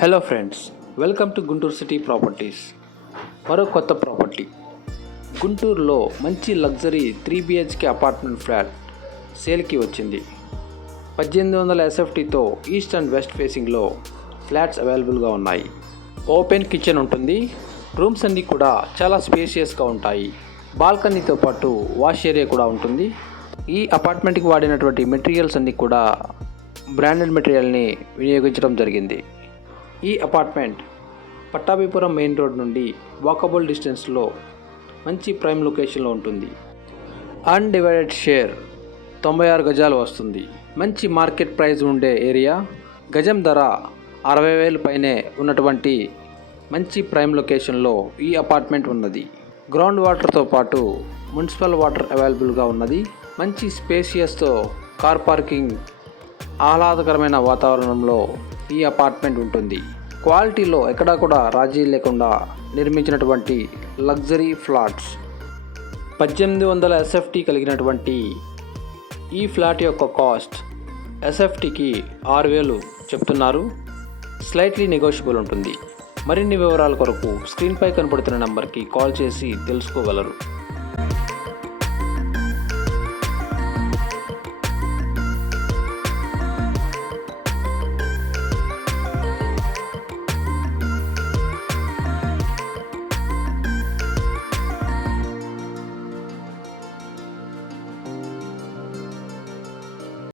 Hello friends welcome to Guntur city properties మరో కొత్త property గుంటూరులో మంచి luxury three BHK apartment flat సేల్కి వచ్చింది. పద్దెనిమిది వందల ఎస్ఎఫ్టీతో ఈస్ట్ అండ్ వెస్ట్ ఫేసింగ్లో ఫ్లాట్స్ అవైలబుల్గా ఉన్నాయి. ఓపెన్ కిచెన్ ఉంటుంది. రూమ్స్ అన్నీ కూడా చాలా స్పేషియస్గా ఉంటాయి. బాల్కనీతో పాటు వాష్ ఏరియా కూడా ఉంటుంది. ఈ అపార్ట్మెంట్కి వాడినటువంటి మెటీరియల్స్ అన్నీ కూడా బ్రాండెడ్ మెటీరియల్ని వినియోగించడం జరిగింది. ఈ అపార్ట్మెంట్ పట్టాభిపురం మెయిన్ రోడ్ నుండి వాకబుల్ డిస్టెన్స్లో మంచి ప్రైమ్ లొకేషన్లో ఉంటుంది. అన్డివైడెడ్ షేర్ తొంభై ఆరు గజాలు వస్తుంది. మంచి మార్కెట్ ప్రైస్ ఉండే ఏరియా గజం ధర అరవై వేలు పైనే ఉన్నటువంటి మంచి ప్రైమ్ లొకేషన్లో ఈ అపార్ట్మెంట్ ఉన్నది. గ్రౌండ్ వాటర్తో పాటు మున్సిపల్ వాటర్ అవైలబుల్గా ఉన్నది. మంచి స్పేసియస్తో కార్ పార్కింగ్ ఆహ్లాదకరమైన వాతావరణంలో ఈ అపార్ట్మెంట్ ఉంటుంది. క్వాలిటీలో ఎక్కడా కూడా రాజీ లేకుండా నిర్మించినటువంటి లగ్జరీ ఫ్లాట్స్. పద్దెనిమిది వందల ఎస్ఎఫ్టీ కలిగినటువంటి ఈ ఫ్లాట్ యొక్క కాస్ట్ ఎస్ఎఫ్టీకి ఆరు వేలు చెప్తున్నారు. స్లైట్లీ నెగోషియబుల్ ఉంటుంది. మరిన్ని వివరాల కొరకు స్క్రీన్పై కనపడుతున్న నంబర్కి కాల్ చేసి తెలుసుకోగలరు.